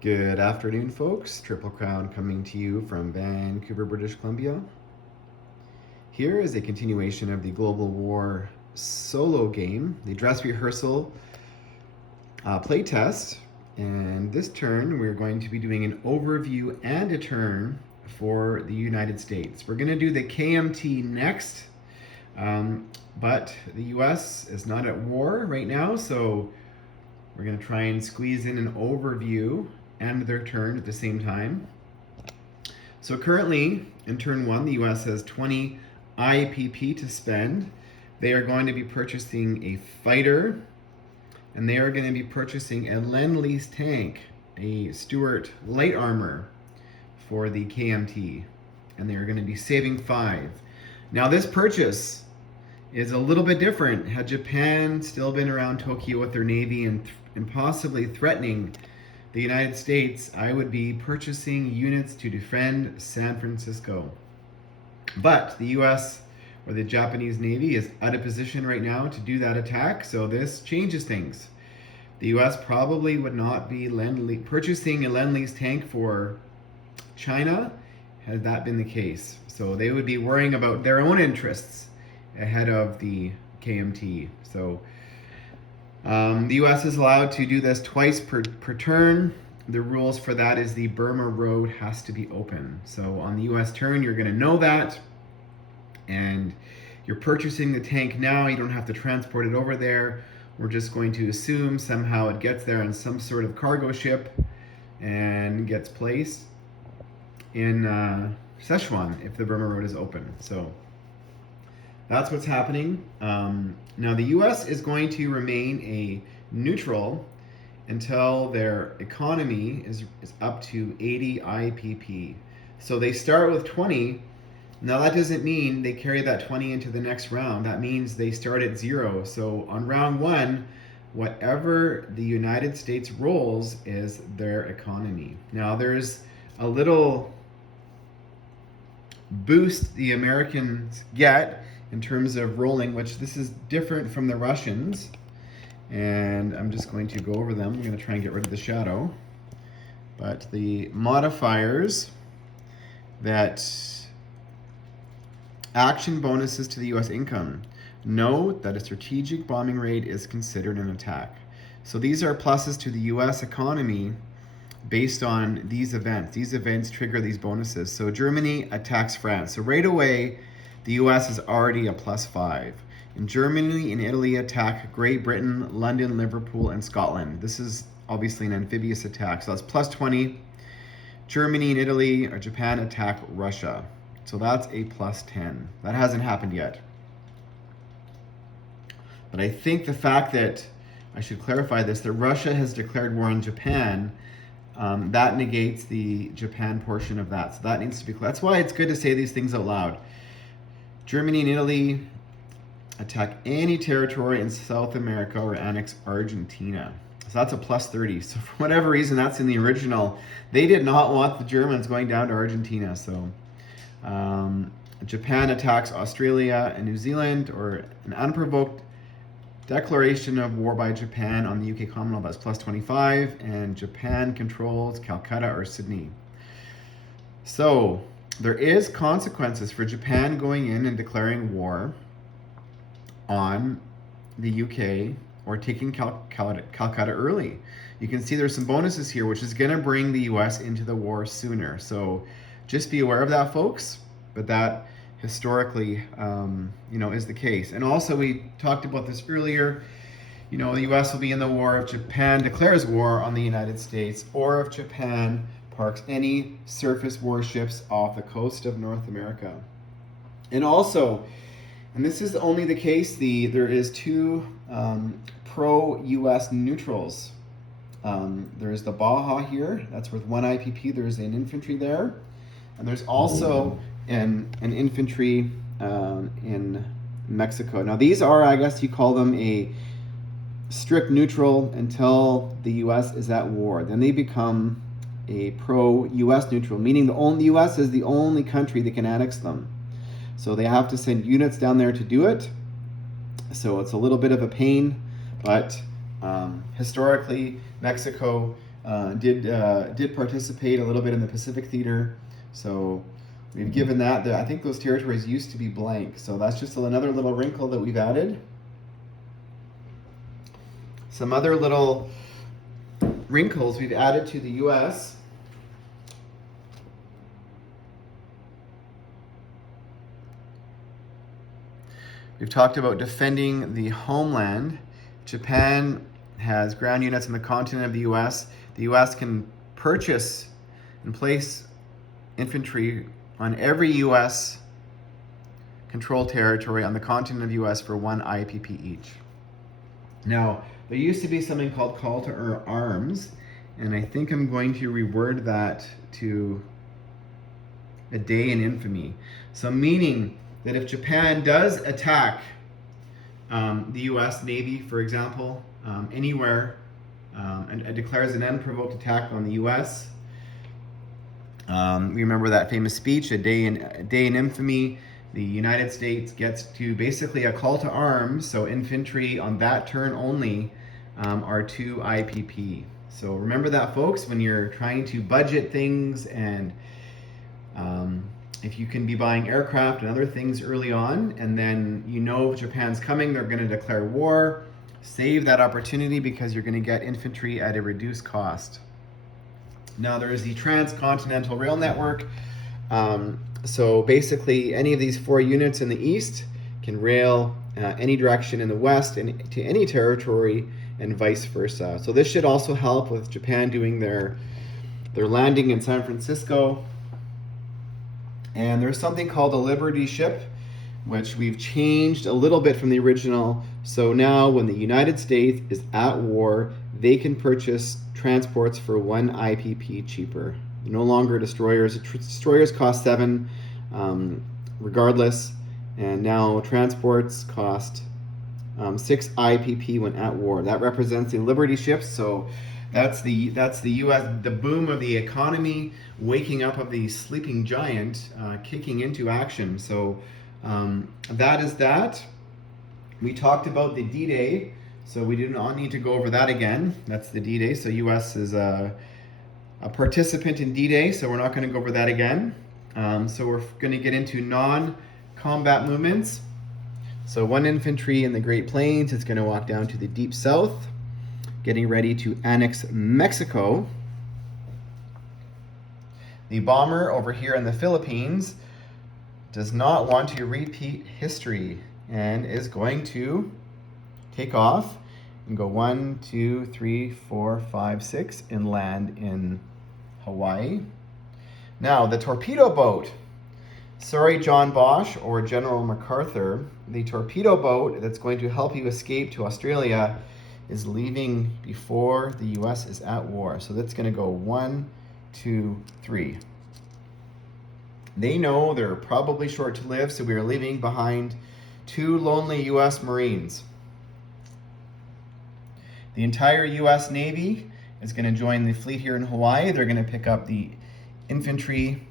Good afternoon, folks. Triple Crown coming to you from Vancouver, British Columbia. Here is a continuation of the Global War solo game, the dress rehearsal playtest. And this turn, we're going to be doing an overview and a turn for the United States. We're going to do the KMT next, but the US is not at war right now, so we're going to try and squeeze in an overview and their turn at the same time. So currently, in turn one, the US has 20 IPP to spend. They are going to be purchasing a fighter, and they are going to be purchasing a Lend-Lease tank, a Stuart light armor for the KMT, and they are going to be saving 5. Now this purchase is a little bit different. Had Japan still been around Tokyo with their navy and possibly threatening the United States, I would be purchasing units to defend San Francisco. But the US or the Japanese Navy is out of position right now to do that attack, so this changes things. The US probably would not be purchasing a Lend-Lease tank for China had that been the case. So they would be worrying about their own interests ahead of the KMT. So the US is allowed to do this twice per turn. The rules for that is the Burma Road has to be open. So on the US turn, you're going to know that, and you're purchasing the tank now. You don't have to transport it over there. We're just going to assume somehow it gets there on some sort of cargo ship and gets placed in Sichuan if the Burma Road is open. So that's what's happening. Now the US is going to remain a neutral until their economy is up to 80 IPP. So they start with 20. Now that doesn't mean they carry that 20 into the next round. That means they start at 0. So on round 1, whatever the United States rolls is their economy. Now there's a little boost the Americans get in terms of rolling, which this is different from the Russians. And I'm just going to go over them. I'm going to try and get rid of the shadow. But the modifiers that action bonuses to the US income. Note that a strategic bombing raid is considered an attack. So these are pluses to the US economy based on these events. These events trigger these bonuses. So Germany attacks France. So right away, the US is already a +5. And Germany and Italy attack Great Britain, London, Liverpool, and Scotland. This is obviously an amphibious attack. So that's +20. Germany and Italy or Japan attack Russia. So that's a +10. That hasn't happened yet. But I think the fact that, I should clarify this, that Russia has declared war on Japan, that negates the Japan portion of that. So that needs to be clear. That's why it's good to say these things out loud. Germany and Italy attack any territory in South America or annex Argentina. So that's a +30. So for whatever reason, that's in the original. They did not want the Germans going down to Argentina. So Japan attacks Australia and New Zealand, or an unprovoked declaration of war by Japan on the UK Commonwealth, that's +25, and Japan controls Calcutta or Sydney. So there is consequences for Japan going in and declaring war on the UK or taking Calcutta early. You can see there's some bonuses here, which is going to bring the US into the war sooner. So just be aware of that, folks. But that historically, is the case. And also, we talked about this earlier. The US will be in the war if Japan declares war on the United States, or if Japan parks any surface warships off the coast of North America. And also, and this is only the case, there is 2 pro-US neutrals. There's the Baja here, that's worth 1 IPP. There's an infantry there. And there's also an infantry in Mexico. Now these are, I guess you call them a strict neutral until the US is at war. Then they become a pro-US neutral, meaning the US is the only country that can annex them. So they have to send units down there to do it. So it's a little bit of a pain, but historically, Mexico did participate a little bit in the Pacific Theater. So we've given that. I think those territories used to be blank. So that's just another little wrinkle that we've added. Some other little wrinkles we've added to the U.S. We've talked about defending the homeland. Japan has ground units on the continent of the U.S. The U.S. can purchase and place infantry on every U.S. controlled territory on the continent of the U.S. for 1 IPP each. Now, there used to be something called call to arms, and I think I'm going to reword that to a day in infamy. So meaning that if Japan does attack the U.S. Navy, for example, anywhere, and declares an unprovoked attack on the U.S., we remember that famous speech, a day in infamy. The United States gets to basically a call to arms, so infantry on that turn only are 2 IPP. So remember that, folks, when you're trying to budget things, and if you can be buying aircraft and other things early on, and then you know Japan's coming, they're going to declare war, save that opportunity because you're going to get infantry at a reduced cost. Now there is the Transcontinental Rail Network. So basically any of these 4 units in the east can rail any direction in the west and to any territory, and vice versa. So this should also help with Japan doing their landing in San Francisco. And there's something called a Liberty ship, which we've changed a little bit from the original. So now when the United States is at war, they can purchase transports for 1 IPP cheaper. No longer destroyers. Destroyers cost 7 regardless, and now transports cost 6 IPP when at war. That represents the Liberty ships. So that's the U.S. the boom of the economy, waking up of the sleeping giant, kicking into action. So that is that. We talked about the D-Day, so we do not need to go over that again. That's the D-Day. So U.S. is a participant in D-Day, so we're not going to go over that again. So we're going to get into non-combat movements. So 1 infantry in the Great Plains is going to walk down to the Deep South, getting ready to annex Mexico. The bomber over here in the Philippines does not want to repeat history and is going to take off and go 1, 2, 3, 4, 5, 6 and land in Hawaii. Now, the torpedo boat. Sorry, John Bosch or General MacArthur. The torpedo boat that's going to help you escape to Australia is leaving before the U.S. is at war. So that's going to go 1, 2, 3. They know they're probably short to live, so we are leaving behind 2 lonely U.S. Marines. The entire U.S. Navy is going to join the fleet here in Hawaii. They're going to pick up the infantry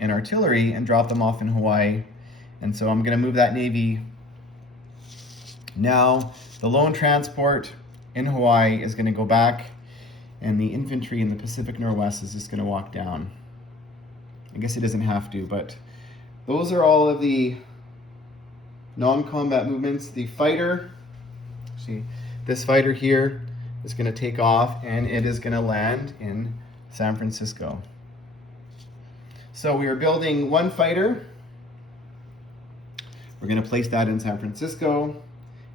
and artillery and drop them off in Hawaii. And so I'm going to move that Navy now. The lone transport in Hawaii is going to go back, and the infantry in the Pacific Northwest is just going to walk down. I guess it doesn't have to, but those are all of the non-combat movements. The fighter, see, this fighter here is going to take off, and it is going to land in San Francisco. So we are building 1 fighter. We're going to place that in San Francisco.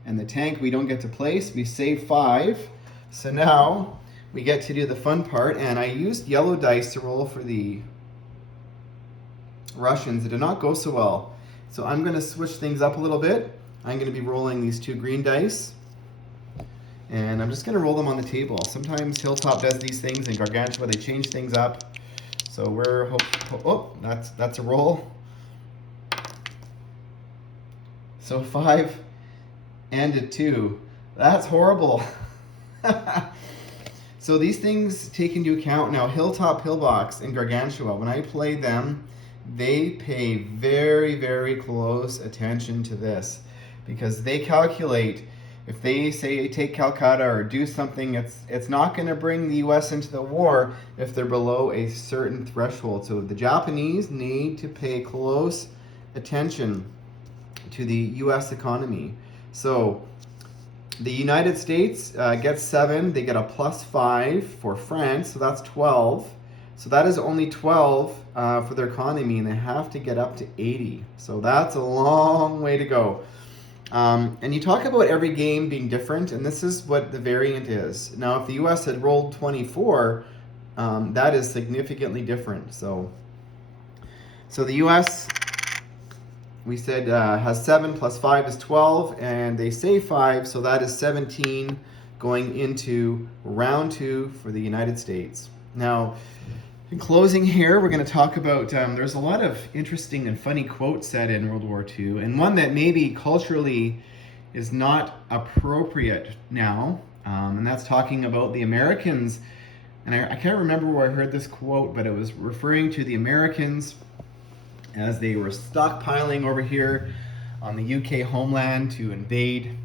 And the tank we don't get to place. We save 5. So now we get to do the fun part. And I used yellow dice to roll for the Russians. It did not go so well. So I'm going to switch things up a little bit. I'm going to be rolling these 2 green dice. And I'm just going to roll them on the table. Sometimes Hilltop does these things, and Gargantua, they change things up. So we're, that's a roll. So 5 and a 2. That's horrible. So these things take into account now Hilltop, Pillbox, and Gargantua. When I play them, they pay very, very close attention to this, because they calculate if they say take Calcutta or do something, it's not going to bring the U.S. into the war if they're below a certain threshold. So the Japanese need to pay close attention to the U.S. economy. So the United States gets 7. They get a +5 for France, so that's 12. So that is only 12 for their economy, and they have to get up to 80. So that's a long way to go. And you talk about every game being different, and this is what the variant is. Now, if the U.S. had rolled 24, that is significantly different. So the U.S., we said, has 7 + 5 is 12, and they say 5, so that is 17 going into round 2 for the United States. Now, in closing here, we're going to talk about, there's a lot of interesting and funny quotes said in World War II, and one that maybe culturally is not appropriate now, and that's talking about the Americans. And I can't remember where I heard this quote, but it was referring to the Americans as they were stockpiling over here on the UK homeland to invade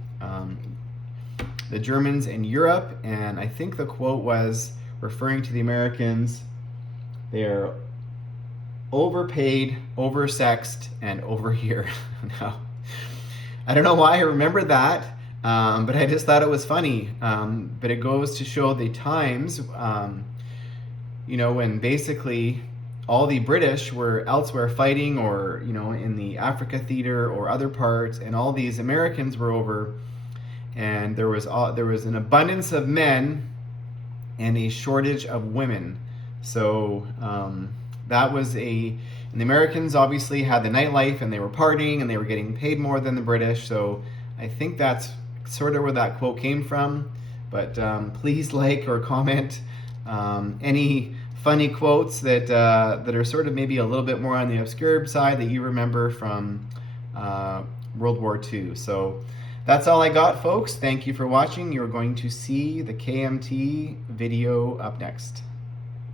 the Germans in Europe. And I think the quote was referring to the Americans, they're overpaid, oversexed, and over here. Now, I don't know why I remember that, but I just thought it was funny. But it goes to show the times, when basically all the British were elsewhere fighting, or in the Africa theater or other parts, and all these Americans were over, and there was an abundance of men and a shortage of women. So that was and the Americans obviously had the nightlife, and they were partying, and they were getting paid more than the British. So I think that's sort of where that quote came from. But please like or comment any funny quotes that are sort of maybe a little bit more on the obscure side that you remember from World War II. So that's all I got, folks. Thank you for watching. You're going to see the KMT video up next.